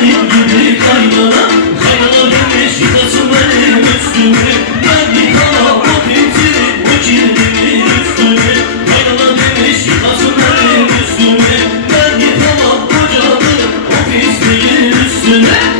senin gibi kaynana. Kaynana demiş yıkasın benim üstümü. Ben yıkamam o pintirin o kirlimin üstümü. Kaynana demiş yıkasın benim üstümü. Ben yıkamam kocamın o pisliğin üstüne.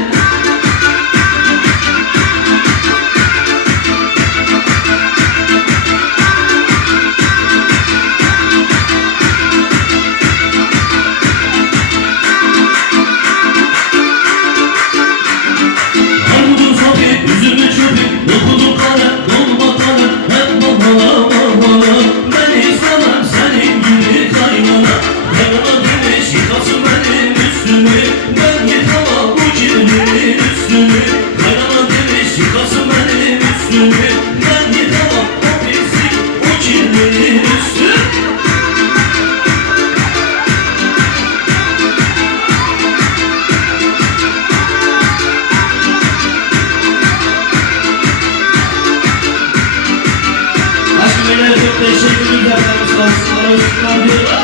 Teşekkür ederim. Sağ olsunlar.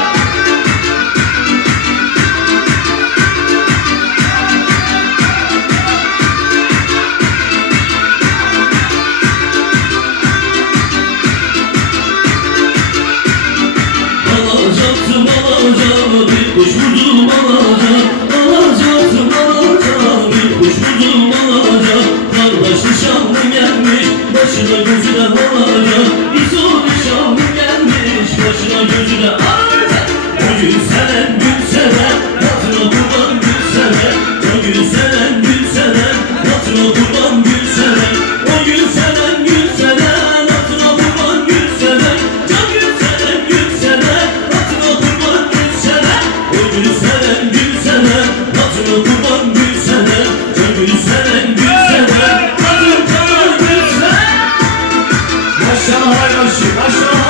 Alacaktım alacağı bir kuş vurdum alacağı. Alacaktım alacağı bir kuş vurdum alacağı. Kardeş nişanlım gelmiş başına gözüne alacak. İso nişanlım gelmiş başına gözüne alacak. O gün senen gün senen hatırına kurban gün senen. O gün senen gün senen hatırına kurban gün senen. O gün senen gün senen hatırına kurban gün senen. O gün senen gün senen hatırına kurban gün senen. O gün senen gün senen hatırına kurban gün senen. O gün senen gün senen hatırına kurban gün senen. Maşallah maşallah.